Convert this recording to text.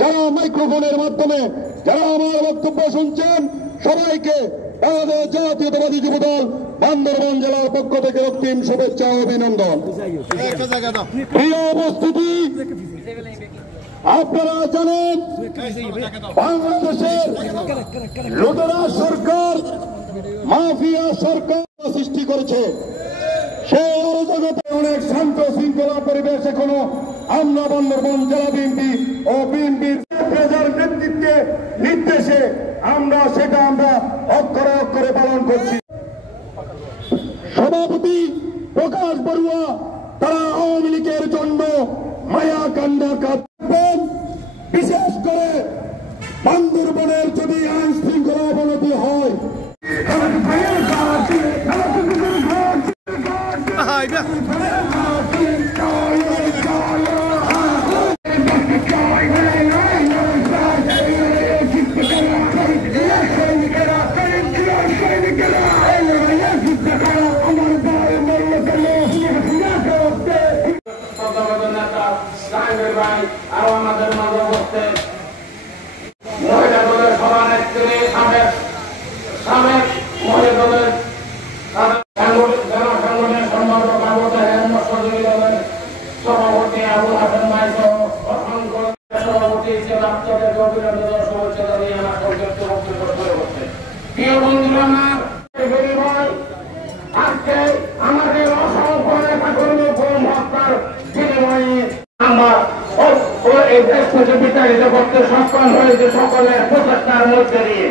যারা মাইক্রোফোনের মাধ্যমে যারা আমার বক্তব্য শুনছেন সবাইকে বাংলাদেশ জাতীয়তাবাদী যুবদল বান্দরবান জেলার পক্ষ থেকে রক্তিম শুভেচ্ছা ও অভিনন্দন। প্রিয় উপস্থিতি, আপনারা জানেন বাংলাদেশের লুটেরা সরকার মাফিয়া সরকার সৃষ্টি করেছে। সেই অরাজকতা অনেক শান্ত শৃঙ্খলা পরিবেশ এখনো আমরা বান্দরবান জেলা বিএনপি ও বিএনপির নেতৃত্বে নির্দেশে আমরা অক্ষরে অক্ষরে পালন করছি। সভাপতি প্রকাশ বড়ুয়া তারা আওয়ামী লীগের জন্য মায়া কান্না কাঁদবেন। বিশেষ করে বান্দরবানের যদি আইন শৃঙ্খলা অবনতি হয় আরো আমাদের মাঝে বসতে মহিলা দলের সভানেত্রী সাবেক মহিলা দলের জনসংগঠনের সম্পাদক সভাপতি আবুল হাসান মাইসহ অসংখ্য সভাপতি হিসেবে আপনাদের অভিনন্দন শুভেচ্ছা জানিয়ে আমার সংক্ষিপ্ত বক্তব্য শুরু করছে। প্রিয় বন্ধুরা, আজকে আমাদের অসংখ্য নেতাকর্মী গণ হত্যার বিনিময়ে আমরা এই দেশ থেকে বিতাড়িত করতে সক্ষম হয়েছে সকলের প্রচেষ্টার মধ্যে দিয়ে।